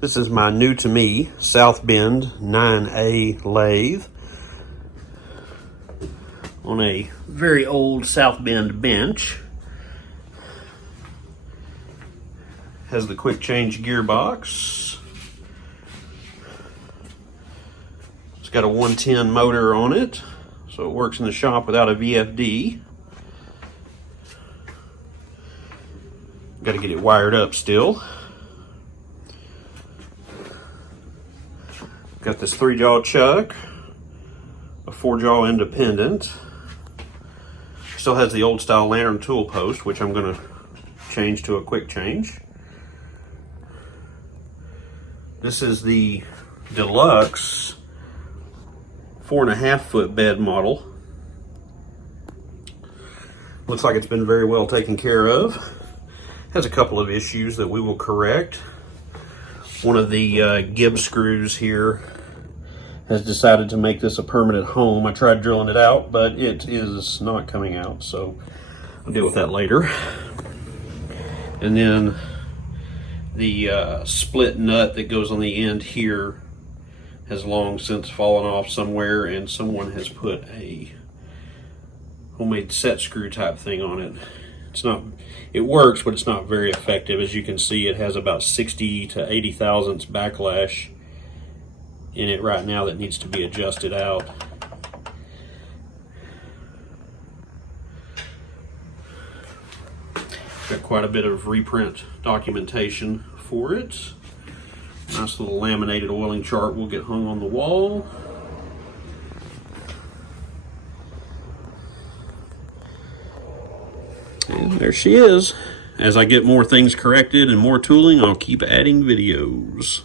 This is my new to me South Bend 9A lathe on a very old South Bend bench. Has the quick change gearbox. It's got a 110 motor on it, so it works in the shop without a VFD. Got to get it wired up still. Got this 3-jaw chuck, a 4-jaw independent. Still has the old style lantern tool post, which I'm going to change to a quick change. This is the deluxe 4.5 foot bed model. Looks like it's been very well taken care of. Has a couple of issues that we will correct. One of the Gibbs screws here has decided to make this a permanent home. I tried drilling it out, but it is not coming out, so I'll deal with that later. And then the split nut that goes on the end here has long since fallen off somewhere, and someone has put a homemade set screw type thing on it. It works, but it's not very effective. As you can see, it has about 60 to 80 thousandths backlash in it right now that needs to be adjusted out. Got quite a bit of reprint documentation for it. Nice little laminated oiling chart will get hung on the wall. And there she is. As I get more things corrected and more tooling, I'll keep adding videos.